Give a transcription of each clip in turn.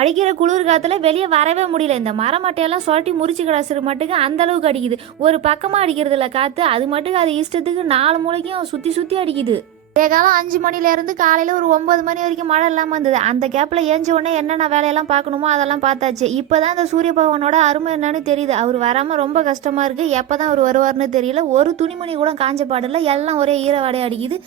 அடிக்கிற குளிர் காத்துல வெளியே வரவே முடியல. இந்த மரமட்டையெல்லாம் சொட்டி முறிச்சு கிடச்சிரு மட்டுக்கு அந்த அளவுக்கு அடிக்குது. ஒரு பக்கமாக அடிக்கிறது இல்லை காற்று அது மட்டுக்கு அது இஷ்டத்துக்கு நாலு மூளைக்கும் சுற்றி சுற்றி அடிக்குது. காலம் அஞ்சு மணிலேருந்து காலையில் ஒரு ஒம்பது மணி வரைக்கும் மழை இல்லாமல் இருந்தது. அந்த கேப்பில் ஏஞ்ச உடனே என்னென்ன வேலையெல்லாம் பார்க்கணுமோ அதெல்லாம் பார்த்தாச்சு. இப்போ தான் இந்த சூரிய பகவானோட அருமை என்னன்னு தெரியுது. அவர் வராமல் ரொம்ப கஷ்டமாக இருக்குது எப்போ தான் அவர் வருவார்னு தெரியல. ஒரு துணிமணி கூட காஞ்ச பாடல எல்லாம் ஒரே ஈரவாடை அடிக்குது.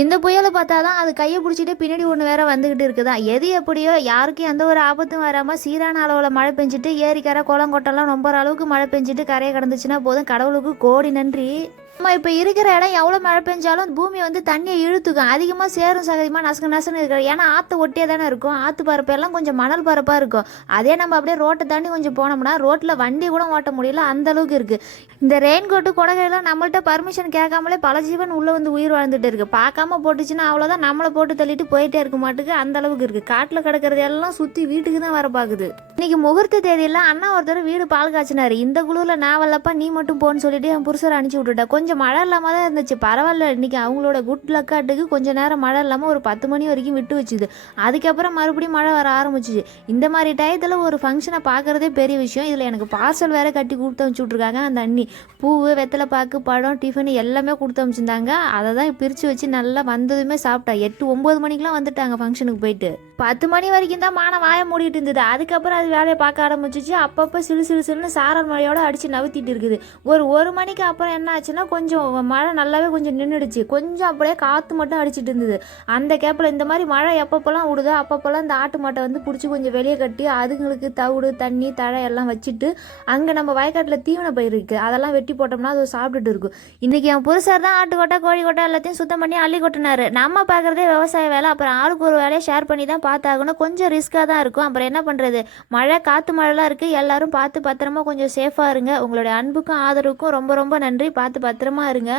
இந்த புயலை பார்த்தா தான் அது கையை பிடிச்சிட்டு பின்னாடி ஒன்று வேற வந்துக்கிட்டு இருக்குதா? எது எப்படியோ யாருக்கும் எந்த ஒரு ஆபத்தும் வராமல் சீரான அளவில் மழை பெஞ்சிட்டு ஏரிக்கரை குளம் கொட்டெல்லாம் ரொம்ப அளவுக்கு மழை பெஞ்சிட்டு கரையை கடந்துச்சுன்னா போதும். கடவுளுக்கு கோடி நன்றி. நம்ம இப்போ இருக்கிற இடம் எவ்வளோ மழை பெஞ்சாலும் பூமி வந்து தண்ணியை இழுத்துக்கும். அதிகமாக சேரும் சகதியமாக நசுக்கு நசுன்னு இருக்கிற ஏன்னா ஆற்று ஒட்டியே தானே இருக்கும். ஆற்று பரப்பெல்லாம் கொஞ்சம் மணல் பரப்பாக இருக்கும். அதே நம்ம அப்படியே ரோட்டை தாண்டி கொஞ்சம் போனோம்னா ரோட்டில் வண்டி கூட ஓட்ட முடியல. அந்த அளவுக்கு இருக்குது இந்த ரெயின் கோட்டு குடகையெல்லாம் நம்மள்ட்ட பர்மிஷன் கேட்காமலே பல ஜீவன் உள்ளே வந்து உயிர் வாழ்ந்துட்டு இருக்குது பார்க்காம போட்டுச்சுன்னா அவ்வளோதான் நம்மளை போட்டு தள்ளிட்டு போயிட்டே இருக்க மாட்டுக்கு அந்த அளவுக்கு இருக்குது காட்டில் கிடக்கிறது எல்லாம் சுற்றி வீட்டுக்கு தான் வர பார்க்குது இன்னைக்கு முகூர்த்த தேதியெல்லாம் அண்ணா ஒருத்தர் வீடு பால் காய்ச்சினாரு. இந்த குழுவில் நான் வரலப்பா நீ மட்டும் போன்னு சொல்லிட்டு என் புருஷரை அனுப்பிச்சி விட்டுட்டேன் கொஞ்சம் மழை இல்லாமல் தான் இருந்துச்சு. பரவாயில்ல இன்னைக்கு அவங்களோட குட் லக்காட்டுக்கு கொஞ்சம் நேரம் மழை இல்லாமல் ஒரு பத்து மணி வரைக்கும் விட்டு வச்சுது. அதுக்கப்புறம் மறுபடியும் மழை வர ஆரம்பிச்சிச்சு. இந்த மாதிரி டயத்தில் ஒரு ஃபங்க்ஷனை பார்க்குறதே பெரிய விஷயம். இதில் எனக்கு பார்சல் வேறு கட்டி கொடுத்து அனுப்பிச்சி விட்ருக்காங்க அந்த அண்ணி. பூவு வெத்தலை பாக்கு பழம் டிஃபன் எல்லாமே கொடுத்து அனுப்பிச்சிருந்தாங்க. அதை தான் பிரித்து வச்சு நல்லா வந்ததுமே சாப்பிட்டா. எட்டு ஒம்பது மணிக்கெலாம் வந்துட்டாங்க ஃபங்க்ஷனுக்கு போயிட்டு. பத்து மணி வரைக்கும் தான் மானம் வாய மூடிட்டு இருந்தது. அதுக்கப்புறம் அது வேலையை பார்க்க ஆரம்பிச்சிச்சு. அப்பப்போ சிலு சிலு சிலுன்னு சாரல் மழையோடு அடித்து நவுத்திட்டு இருக்குது. ஒரு ஒரு மணிக்கு அப்புறம் என்ன ஆச்சுன்னா கொஞ்சம் மழை நல்லாவே கொஞ்சம் நின்றுடுச்சு கொஞ்சம் அப்படியே காற்று மட்டும் அடிச்சிட்டு இருந்தது. அந்த கேப்பில் இந்த மாதிரி மழை எப்பப்போலாம் விடுதோ அப்பப்போலாம் இந்த ஆட்டு மாட்டை வந்து பிடிச்சி கொஞ்சம் வெளியே கட்டி அதுங்களுக்கு தவிடு தண்ணி தழை எல்லாம் வச்சுட்டு அங்கே நம்ம வயக்காட்டில் தீவன பயிர் இருக்குது அதெல்லாம் வெட்டி போட்டோம்னா அது சாப்பிட்டுட்டு இருக்கும். இன்றைக்கி என் புருஷர் தான் ஆட்டு கொட்டை கோழி கொட்டை எல்லாத்தையும் சுத்தம் பண்ணி அள்ளி கொட்டினாரு. நம்ம பார்க்குறதே விவசாய வேலை. அப்புறம் ஆளுக்கு ஒரு வேலையை ஷேர் பண்ணி தான் பார்த்தாகணும். கொஞ்சம் ரிஸ்க்காக தான் இருக்கும். அப்புறம் என்ன பண்ணுறது மழை காற்று மழைலாம் இருக்குது எல்லோரும் பார்த்து பத்திரமா கொஞ்சம் சேஃபாக இருங்க. உங்களுடைய அன்புக்கும் ஆதரவுக்கும் ரொம்ப ரொம்ப நன்றி. பார்த்து பத்திரமா இருங்க.